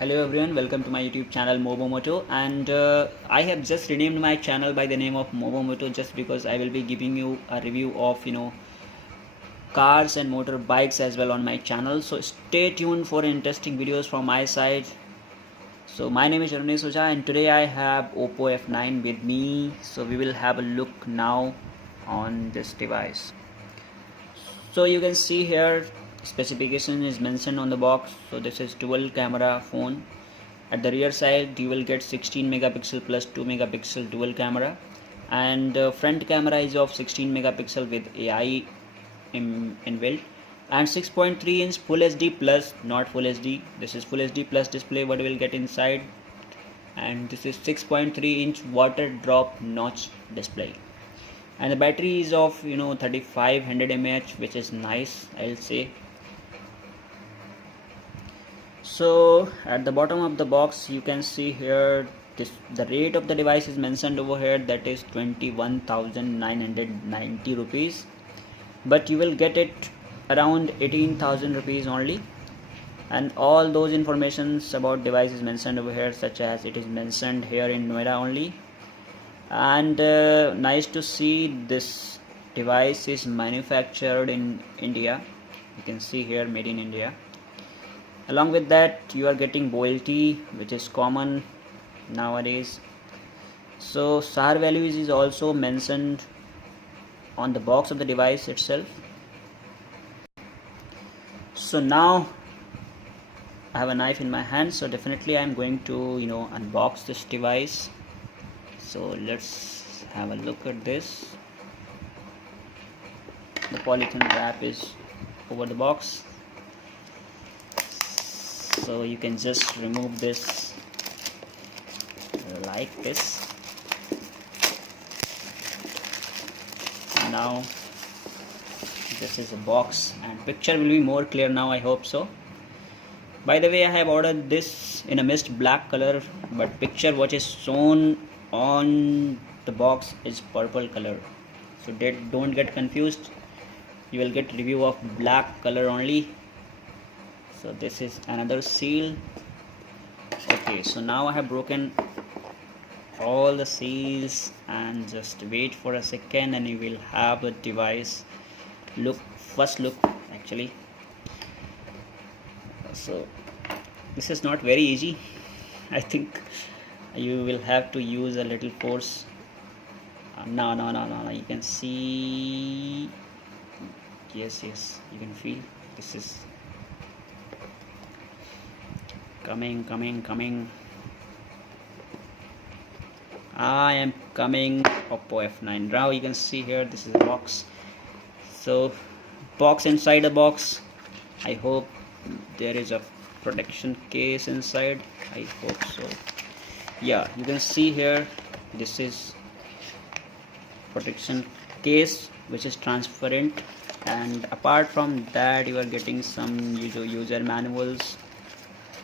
Hello everyone, welcome to my YouTube channel Mobomoto, and I have just renamed my channel by the name of Mobomoto just because I will be giving you a review of cars and motorbikes as well on my channel. So stay tuned for interesting videos from my side. So my name is Arun Soja and today I have Oppo F9 with me. So we will have a look now on this device. So you can see here specification is mentioned on the box. So this is dual camera phone. At the rear side you will get 16 megapixel plus 2 megapixel dual camera, and front camera is of 16 megapixel with AI inbuilt, and 6.3 inch full HD plus, not full HD, this is full HD plus display what we will get inside, and this is 6.3 inch water drop notch display, and the battery is of 3500 mAh, which is nice, I'll say. So at the bottom of the box you can see here the rate of the device is mentioned over here, that is 21,990 rupees, but you will get it around 18,000 rupees only, and all those informations about device is mentioned over here, such as it is mentioned here in Noida only. And nice to see this device is manufactured in India. You can see here made in India. Along with that you are getting loyalty, which is common nowadays. So SAR values is also mentioned on the box of the device itself. So now I have a knife in my hand, so definitely I am going to unbox this device. So let's have a look at this. The polythene wrap is over the box, so you can just remove this like this. Now this is a box and picture will be more clear now, I hope so. By the way, I have ordered this in a mist black color, but picture what is shown on the box is purple color, so don't get confused, you will get review of black color only. So this is another seal. Okay, so now I have broken all the seals, and just wait for a second and you will have a device first look actually. So this is not very easy. I think you will have to use a little force. No, you can see, yes, you can feel this is coming. I am coming. Oppo F9. Now you can see here this is a box. So box inside a box. I hope there is a protection case inside. I hope so. Yeah, you can see here this is protection case which is transparent, and apart from that you are getting some user manuals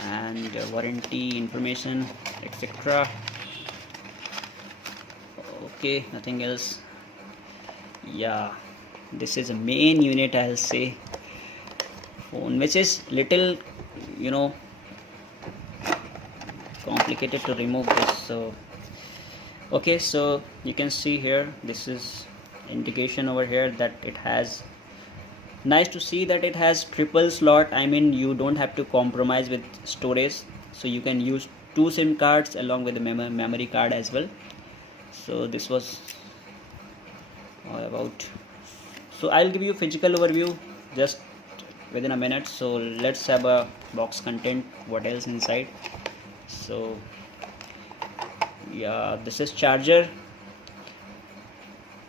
and warranty information, etc. Okay, nothing else. Yeah, this is a main unit, I'll say, phone, which is little complicated to remove this. So okay, so you can see here this is indication over here that it has, nice to see that it has triple slot. I mean, you don't have to compromise with storage, so you can use 2 SIM cards along with the memory card as well. So this was all about. So I'll give you physical overview just within a minute. So let's have a box content, what else inside. So yeah, this is charger,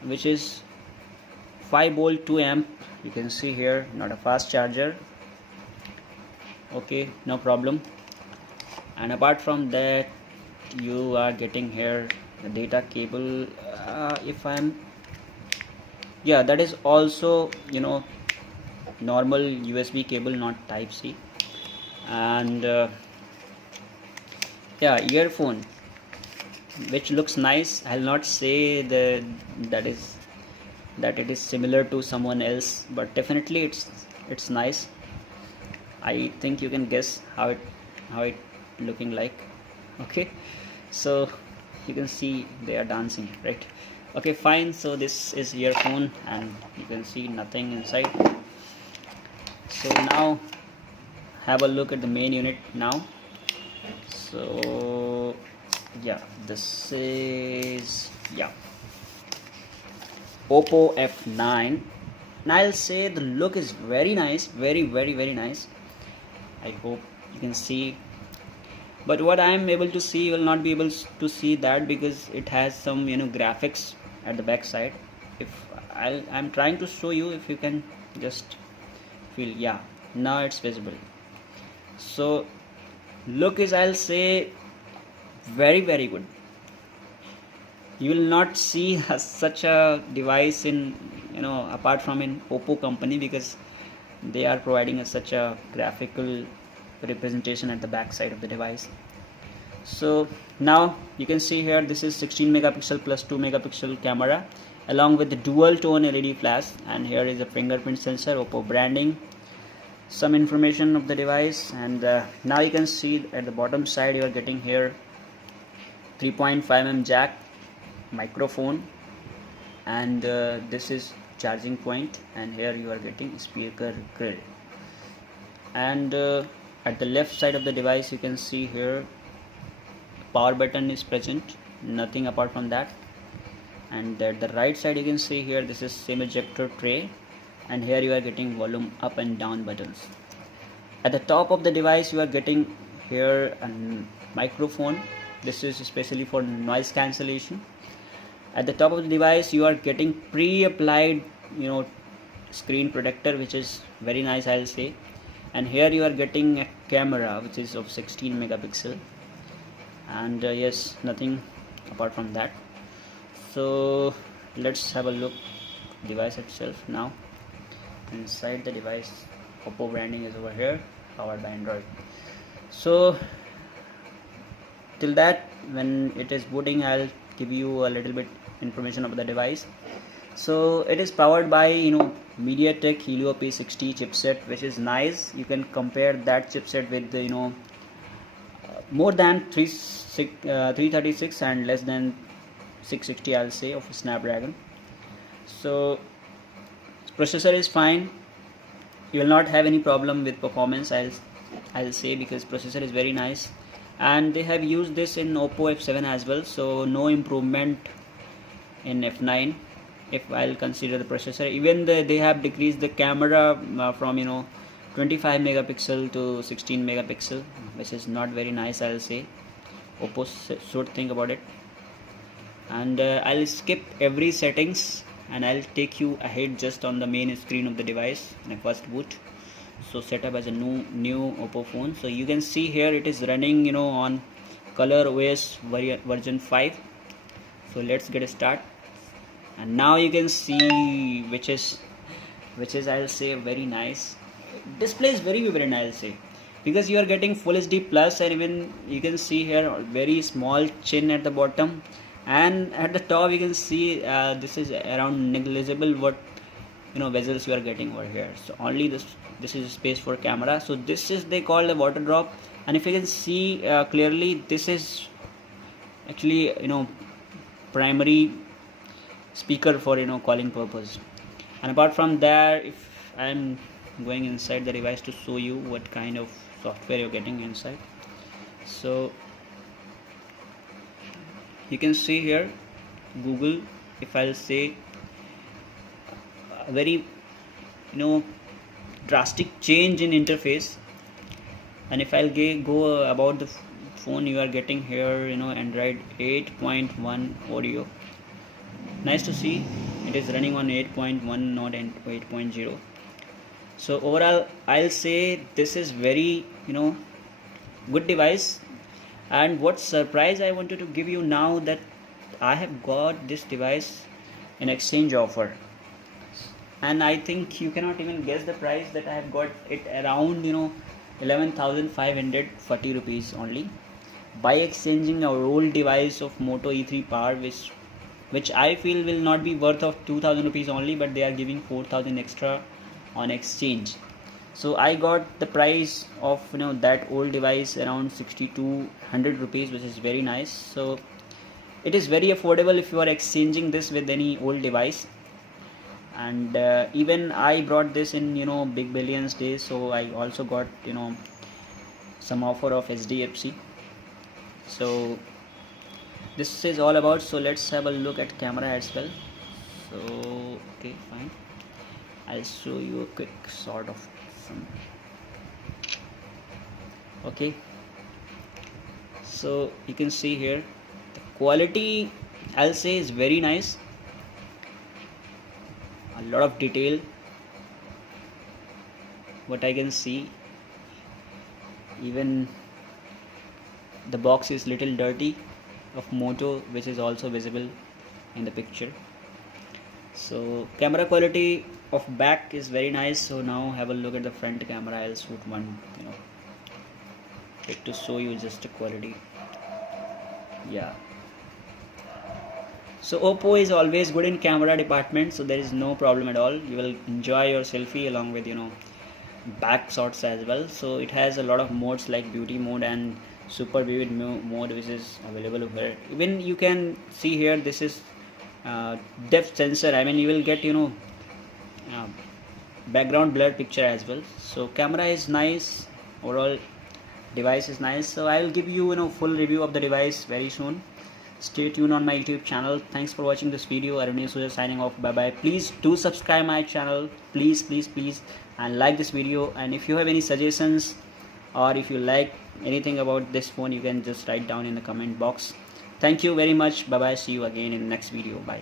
which is 5 volt 2 amp. You can see here, not a fast charger. Okay, no problem. And apart from that you are getting here the data cable. That is also normal USB cable, not type C. And earphone, which looks nice. I'll not say that it is similar to someone else, but definitely it's nice. I think you can guess how it looking like. Okay, so you can see they are dancing, right? Okay, fine. So this is earphone and you can see nothing inside. So now have a look at the main unit now. So yeah, this is Oppo F9. And I'll say the look is very nice, very nice. I hope you can see, but what I am able to see, you will not be able to see that because it has some graphics at the back side. If I'm trying to show you, if you can just feel, yeah, now it's visible. So look is, I'll say, very good. You will not see such a device in apart from in Oppo company, because they are providing such a graphical representation at the back side of the device. So now you can see here, this is 16 megapixel plus 2 megapixel camera along with the dual tone LED flash, and here is a fingerprint sensor, Oppo branding, some information of the device. And now you can see at the bottom side you are getting here 3.5mm jack, microphone, and this is charging point, and here you are getting speaker grill. And at the left side of the device you can see here power button is present, nothing apart from that. And at the right side you can see here, this is SIM ejector tray, and here you are getting volume up and down buttons. At the top of the device you are getting here a microphone. This is especially for noise cancellation. At the top of the device you are getting pre-applied screen protector, which is very nice, I'll say. And here you are getting a camera which is of 16 megapixel, and yes, nothing apart from that. So let's have a look device itself now. Inside the device, Oppo branding is over here, powered by Android. So till that, when it is booting, I'll give you a little bit information about the device. So it is powered by MediaTek Helio P60 chipset, which is nice. You can compare that chipset with the more than 336 and less than 660, I'll say, of Snapdragon. So processor is fine. You will not have any problem with performance, I'll say, because processor is very nice. And they have used this in Oppo F7 as well, so no improvement in F9 if I'll consider the processor. Even they have decreased the camera from 25 megapixel to 16 megapixel, which is not very nice, I'll say. Oppo should think about it. And I'll skip every settings and I'll take you ahead just on the main screen of the device in a first boot. So set up as a new Oppo phone. So you can see here it is running on Color OS version 5. So let's get a start. And now you can see which is I'll say very nice. Display is very nice, I'll say, because you are getting Full HD plus, and even you can see here very small chin at the bottom, and at the top you can see this is around negligible what bezels you are getting over here. So only this is space for camera. So this is they call the water drop, and if you can see clearly, this is actually primary speaker for calling purpose. And apart from that, if I'm going inside the device to show you what kind of software you're getting inside, so you can see here Google. If I'll say a very drastic change in interface, and if I'll go about the phone, you are getting here Android 8.1 audio. Nice to see it is running on 8.1, not 8.0. So overall I'll say this is very good device. And what surprise I wanted to give you now, that I have got this device in exchange offer, and I think you cannot even guess the price that I have got it around 11,540 rupees only, by exchanging our old device of Moto E3 Power, which I feel will not be worth of 2,000 rupees only, but they are giving 4,000 extra on exchange. So I got the price of that old device around 6200 rupees, which is very nice. So it is very affordable if you are exchanging this with any old device. And even I brought this in big billions days, so I also got some offer of HDFC. So this is all about. So let's have a look at camera as well. So okay, fine, I'll show you a quick sort of some. Okay, so you can see here the quality, I'll say, is very nice. A lot of detail, what I can see. Even the box is little dirty of Moto, which is also visible in the picture. So camera quality of back is very nice. So now have a look at the front camera. I'll shoot one to show you just the quality. Yeah, so Oppo is always good in camera department, so there is no problem at all. You will enjoy your selfie along with back shots as well. So it has a lot of modes like beauty mode and super vivid mode, which is available here. Even you can see here, this is depth sensor. I mean, you will get background blur picture as well. So camera is nice, overall device is nice. So I will give you full review of the device very soon. Stay tuned on my YouTube channel. Thanks for watching this video. Arun Suja signing off. Bye bye. Please do subscribe my channel, please, and like this video. And if you have any suggestions, or if you like anything about this phone, you can just write down in the comment box. Thank you very much. Bye bye. See you again in the next video. Bye.